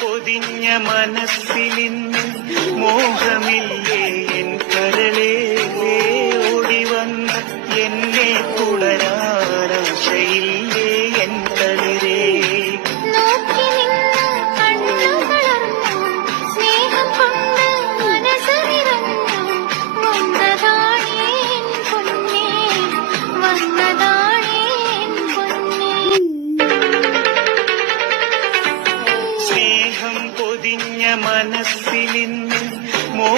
പൊഴിഞ്ഞ മനസ്സിലിന്ന് മോഹമില്ലേ? N കരളേ ഓടി വന്ന തുടരാനാശയില്ലേ പൊതിഞ്ഞ മനസ്സിലിന്ന് മോ